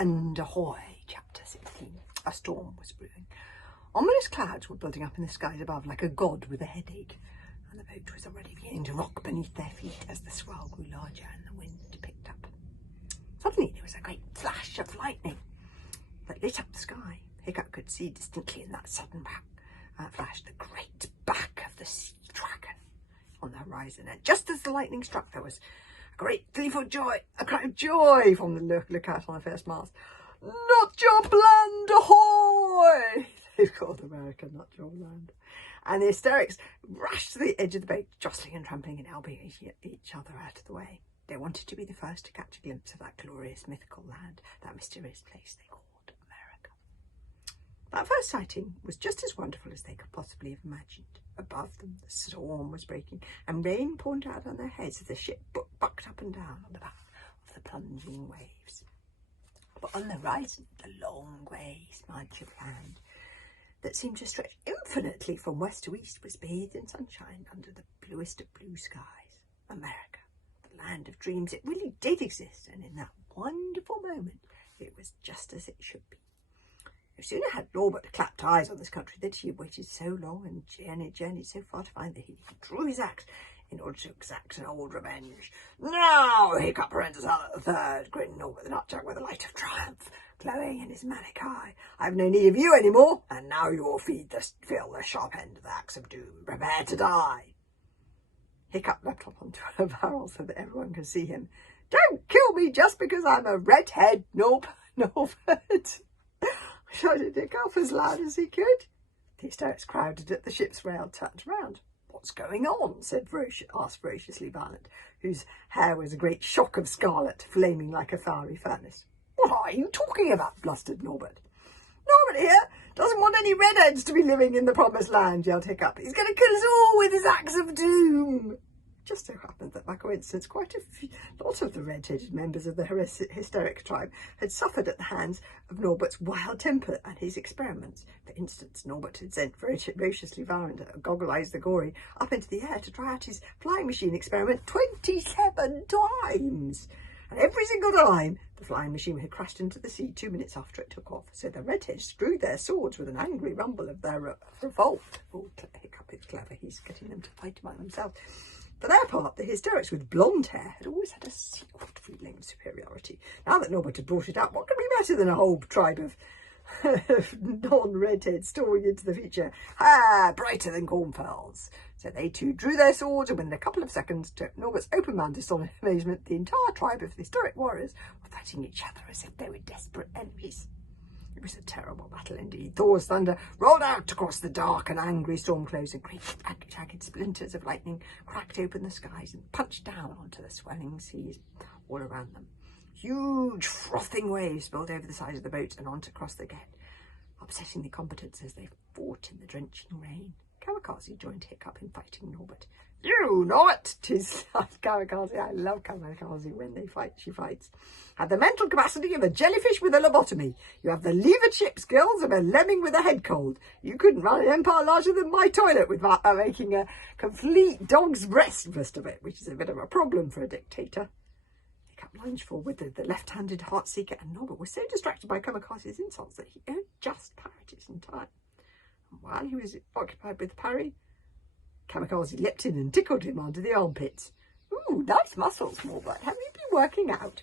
land ahoy! Chapter 16. A storm was brewing. Ominous clouds were building up in the skies above like a god with a headache, and the boat was already beginning to rock beneath their feet as the swell grew larger and the wind picked up. Suddenly there was a great flash of lightning that lit up the sky. Hiccup could see distinctly in that sudden flash the great back of the sea dragon on the horizon, and just as the lightning struck there was a great gleeful joy, a cry of joy from the lookout on the first mast. "Not your land, ahoy!" They've called America Not Your Land. And the hysterics rushed to the edge of the boat, jostling and trampling and elbowing each other out of the way. They wanted to be the first to catch a glimpse of that glorious mythical land, that mysterious place they called America. That first sighting was just as wonderful as they could possibly have imagined. Above them the storm was breaking, and rain poured out on their heads as the ship bucked up and down on the back of the plunging waves. But on the horizon, the long grey smudge of land that seemed to stretch infinitely from west to east was bathed in sunshine under the bluest of blue skies. America, the land of dreams, it really did exist, and in that wonderful moment it was just as it should be. No sooner had Norbert clapped eyes on this country that he had waited so long and journeyed so far to find that he drew his axe in order to exact an old revenge. "Now, Hiccup Princess the Third," grinned Norbert the Nutjack with a light of triumph glowing in his manic eye. "I've no need of you any more, and now you will feel the sharp end of the axe of doom. Prepare to die." Hiccup leapt up onto a barrel so that everyone could see him. "Don't kill me just because I'm a redhead, Norbert," shouted Hiccup as loud as he could. The hysterics crowded at the ship's rail turned round. "What's going on?" asked ferociously Violet, whose hair was a great shock of scarlet, flaming like a fiery furnace. "What are you talking about?" blustered Norbert. "Norbert here doesn't want any redheads to be living in the promised land," yelled Hiccup. "He's going to kill us all with his axe of doom." It just so happened that by coincidence quite a lot of the red-headed members of the hysteric tribe had suffered at the hands of Norbert's wild temper and his experiments. For instance, Norbert had sent ferociously Violet, Goggle-Eyes the Gory, up into the air to try out his flying machine experiment 27 times. And every single time the flying machine had crashed into the sea 2 minutes after it took off. So the redheads drew their swords with an angry rumble of their revolt. Oh, Hiccup is clever. He's getting them to fight among themselves. For their part, the hysterics with blonde hair had always had a secret feeling of superiority. Now that Norbert had brought it up, what could be better than a whole tribe of non-redheads storing into the future? Brighter than cornflowers. So they too drew their swords, and within a couple of seconds, to Norbert's open-mouthed amazement, the entire tribe of hysteric warriors were fighting each other as if they were desperate enemies. It was a terrible battle indeed. Thor's thunder rolled out across the dark and angry storm clouds, and great jagged splinters of lightning cracked open the skies and punched down onto the swelling seas all around them. Huge frothing waves spilled over the side of the boat and onto across the gate, upsetting the combatants as they fought in the drenching rain. Kamikaze joined Hiccup in fighting Norbert. "You know it!" tis Kamikaze. I love Kamikaze. When she fights. "Have the mental capacity of a jellyfish with a lobotomy. You have the leadership skills of a lemming with a head cold. You couldn't run an empire larger than my toilet without making a complete dog's breakfast of it, which is a bit of a problem for a dictator." Hiccup lunged forward with the left-handed Heartseeker, and Norbert was so distracted by Kamikaze's insults that he only just parried it in time. And while he was occupied with the parry, Kamikaze leapt in and tickled him under the armpits. "Ooh, nice muscles, Norbert. Have you been working out?"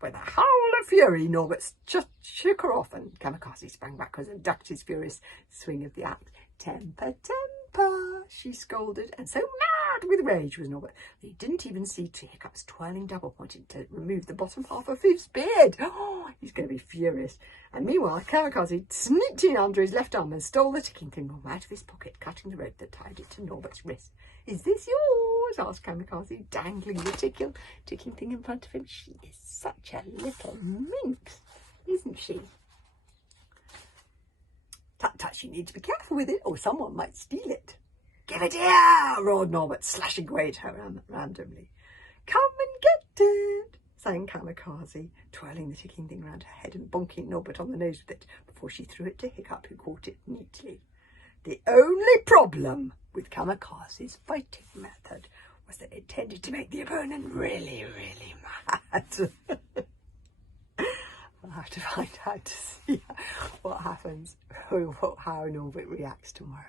With a howl of fury, Norbert just shook her off, and Kamikaze sprang backwards and ducked his furious swing of the axe. "Temper, temper," she scolded, and so mad with rage was Norbert that he didn't even see to Hiccup's twirling double pointed to remove the bottom half of his beard. Oh, he's going to be furious. And meanwhile, Kamikaze sneaked in under his left arm and stole the ticking thing from out of his pocket, cutting the rope that tied it to Norbert's wrist. "Is this yours?" asked Kamikaze, dangling the ticking thing in front of him. She is such a little minx, isn't she? "Tut, tut, you need to be careful with it, or someone might steal it." "Give it here!" roared Norbert, slashing away at her randomly. "Come and get it!" sang Kamikaze, twirling the ticking thing round her head and bonking Norbert on the nose with it before she threw it to Hiccup, who caught it neatly. The only problem with Kamikaze's fighting method was that it tended to make the opponent really, really mad. I'll have to find out to see what happens, how Norbert reacts tomorrow.